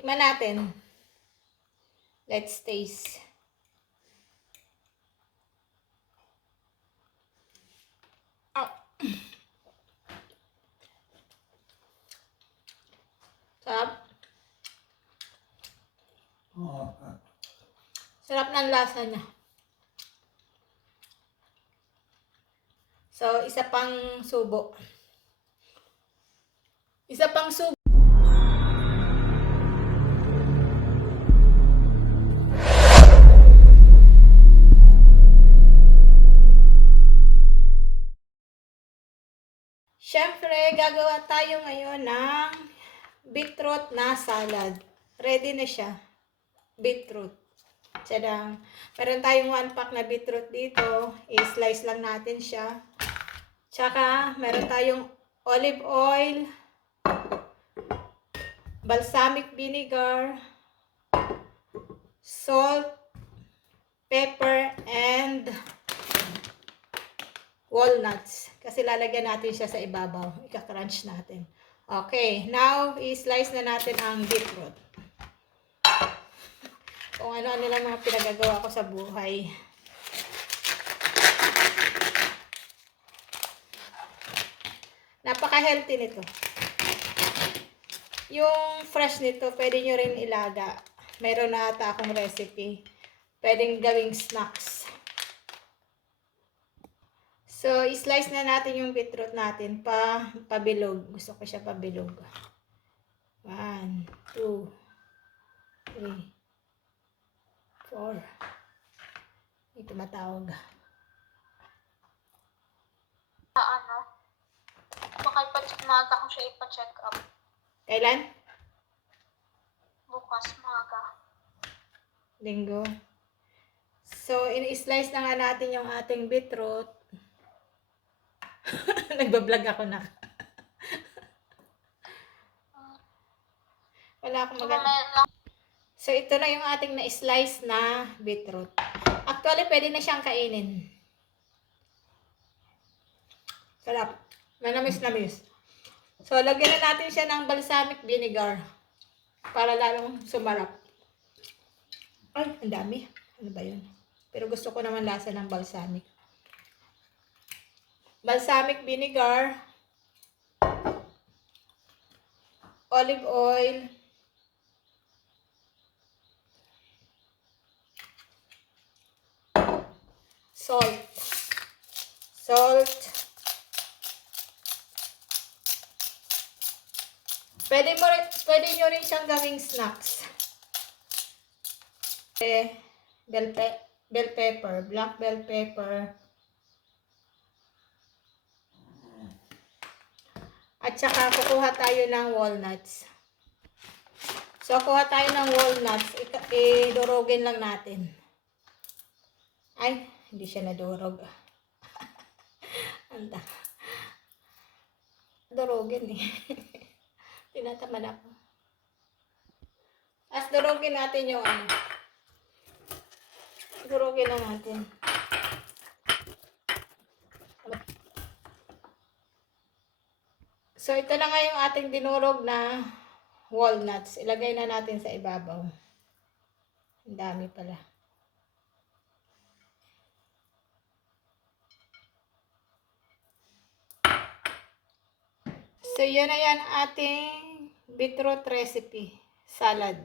Tikman natin. Let's taste. Oh. Sarap. Sarap ng lasa niya. So, isa pang subo. Isa pang subo. Siyempre, gagawa tayo ngayon ng beetroot na salad. Ready na siya. Beetroot. Tadang. Meron tayong 1 pack na beetroot dito. I-slice lang natin siya. Tsaka, meron tayong olive oil, balsamic vinegar, salt, pepper, and walnuts. Kasi lalagyan natin siya sa ibabaw. Ika-crunch natin. Okay, now, i-slice na natin ang beetroot. Kung ano-ano lang mga pinagagawa ko sa buhay. Napaka-healthy nito. Yung fresh nito, pwede nyo rin ilaga. Mayroon na ata akong recipe. Pwedeng gawing snacks. So, i-slice na natin yung beetroot natin. Pabilog. Gusto ko siya pabilog. 1, 2, 3, 4. May tumatawag. Ano? Baka maaga ko siya ipa-check up. Kailan? Bukas, maaga. Linggo. So, i-slice na nga natin yung ating beetroot. Nagbablog ako na. Wala akong maganda. So, ito na yung ating na-slice na beetroot. Actually, pwede na siyang kainin. Sarap. Manamis-namis. So, lagyan na natin siya ng balsamic vinegar. Para lalong sumarap. Ay, ang dami. Ano ba yun? Pero gusto ko naman lasa ng balsamic. Balsamic vinegar. Olive oil. Salt. Salt. Pwede nyo rin siyang gawing snacks. Bell pepper, black bell pepper. At saka kukuha tayo ng walnuts. So, kuha tayo ng walnuts. Idurugin lang natin. Ay, hindi siya nadurog. Anta. Durugin eh. Tinatamad ako. As durugin natin yung ano. Durugin na natin. So, ito na nga yung ating dinurog na walnuts. Ilagay na natin sa ibabaw. Ang dami pala. So, yun na yan ating beetroot recipe. Salad.